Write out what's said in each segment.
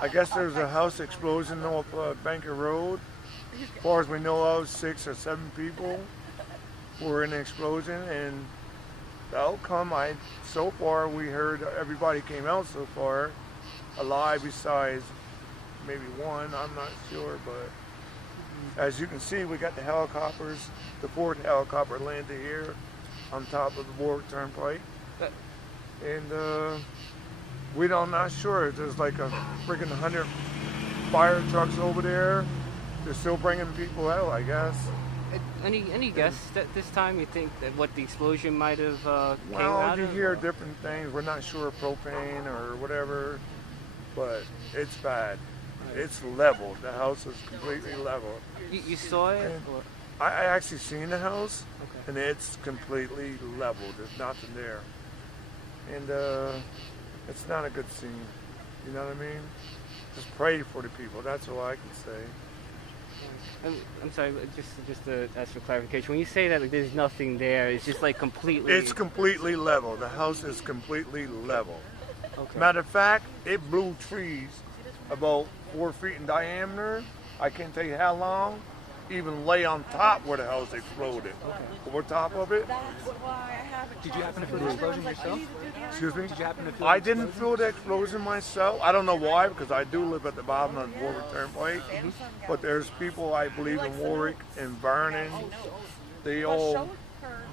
I guess there's a house explosion off Banker Road. As far as we know of, 6 or 7 people were in the explosion, and the outcome, so far we heard everybody came out so far alive besides maybe one, I'm not sure, but as you can see, we got the helicopters. The 4th helicopter landed here on top of the Warwick Turnpike. And I'm not sure. There's like a freaking 100 fire trucks over there. They're still bringing people out, I guess. Any guess that this time you think that what the explosion might have came well, out you of? hear different things. We're not sure of propane or whatever, but it's bad. It's leveled. The house is completely leveled. You saw it? I actually seen the house, and it's completely leveled. There's nothing there. And it's not a good scene. You know what I mean? Just pray for the people. That's all I can say. I'm sorry, just to ask for clarification. When you say that like, there's nothing there, it's just like completely... It's completely level. The house is completely level. Okay. Matter of fact, it blew trees about 4 feet in diameter. I can't tell you how long. Even lay on top where the house exploded. Over top of it. Did you happen to feel the explosion yourself? Excuse me? Did you happen to feel I didn't feel the explosion myself. I don't know why, because I do live at the bottom of the Warwick Turnpike. But there's people, I believe, in Warwick and Vernon. They all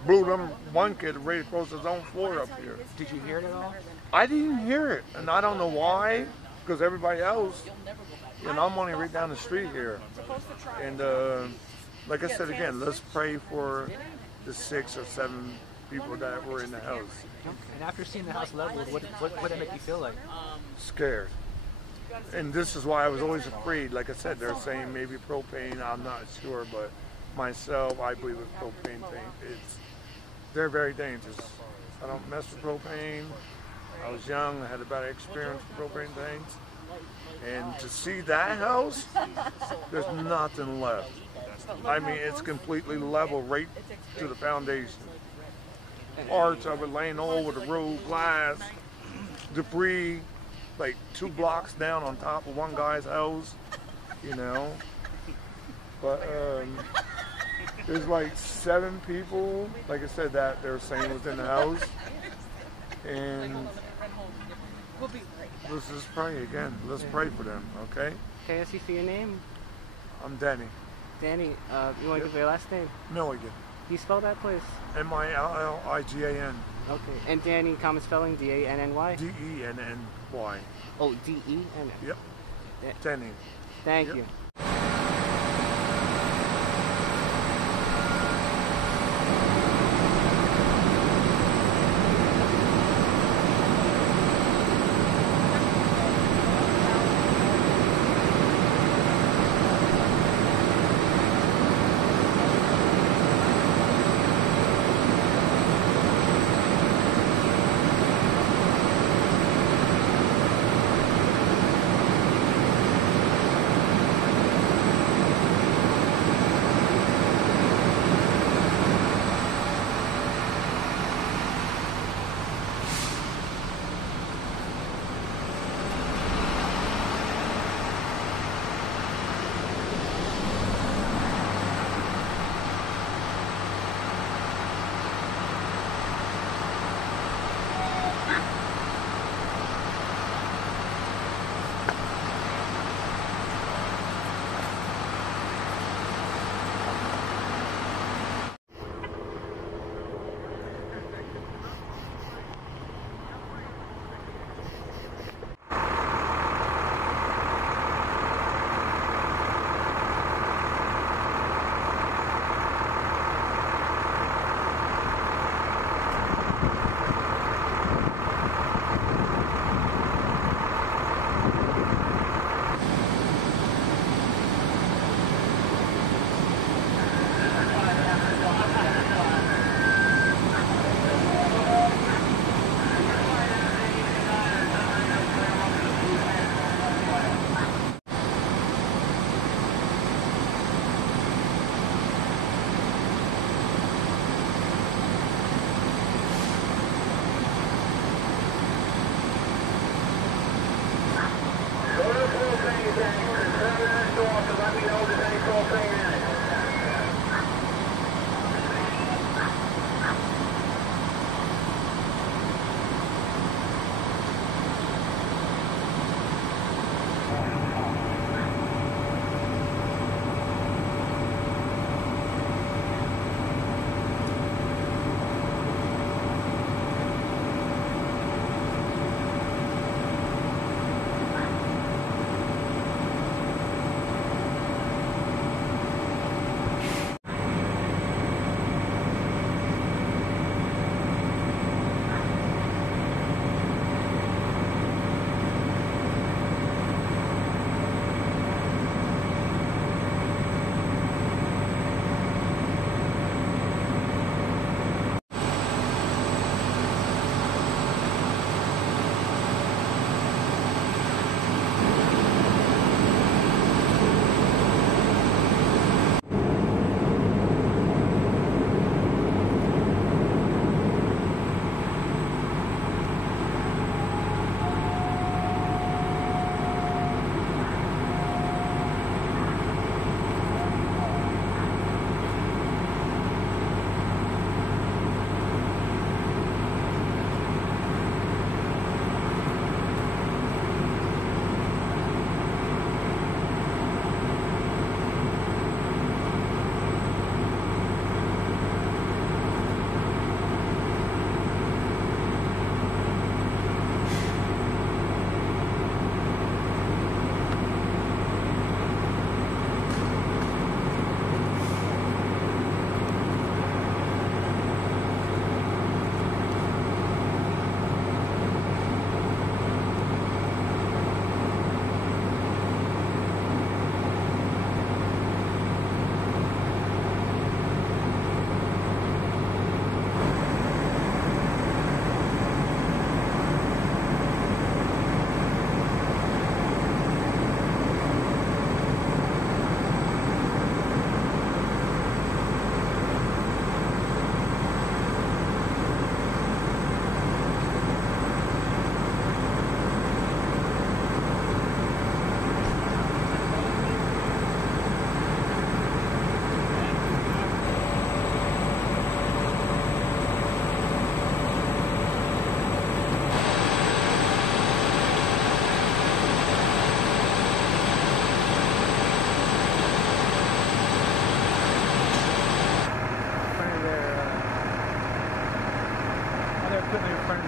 blew them. One kid right across his own floor up here. Did you hear it at all? I didn't hear it, and I don't know why, because everybody else, and I'm only right down the street here. And like I said again, let's pray for the 6 or 7 people that were in the house. And after seeing the house leveled, what did it make you feel like? Scared. And this is why I was always afraid. Like I said, they're saying maybe propane, I'm not sure, but myself, I believe it's propane thing. They're very dangerous. I don't mess with propane. I was young, I had a bad experience with propane things. And to see that house, there's nothing left. I mean, it's completely level right to the foundation. Parts of it laying all over the road, glass, debris, like 2 blocks down on top of one guy's house, you know. But there's like 7 people, like I said, that they're saying was in the house. And let's just pray again. Let's pray for them, okay? Can I ask you for your name? I'm Danny. Danny, you want to give your last name? Milligan. Can you spell that, please? Milligan. Okay. And Danny, common spelling, D-A-N-N-Y? D-E-N-N-Y. Oh, D-E-N-N. Yep. Danny. Thank Yep. you.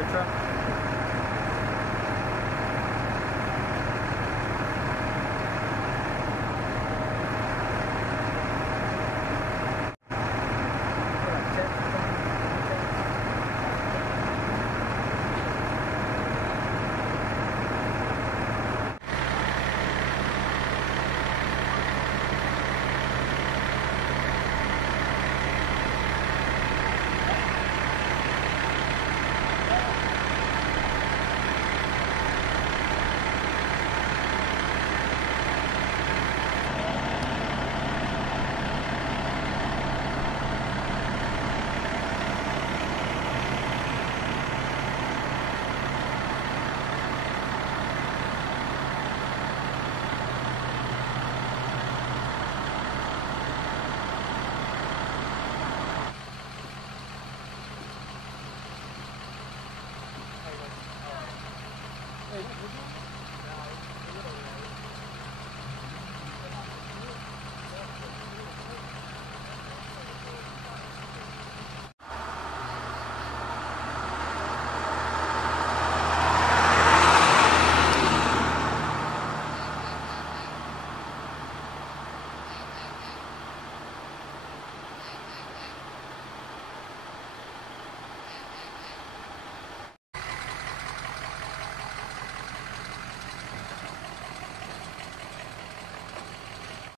truck?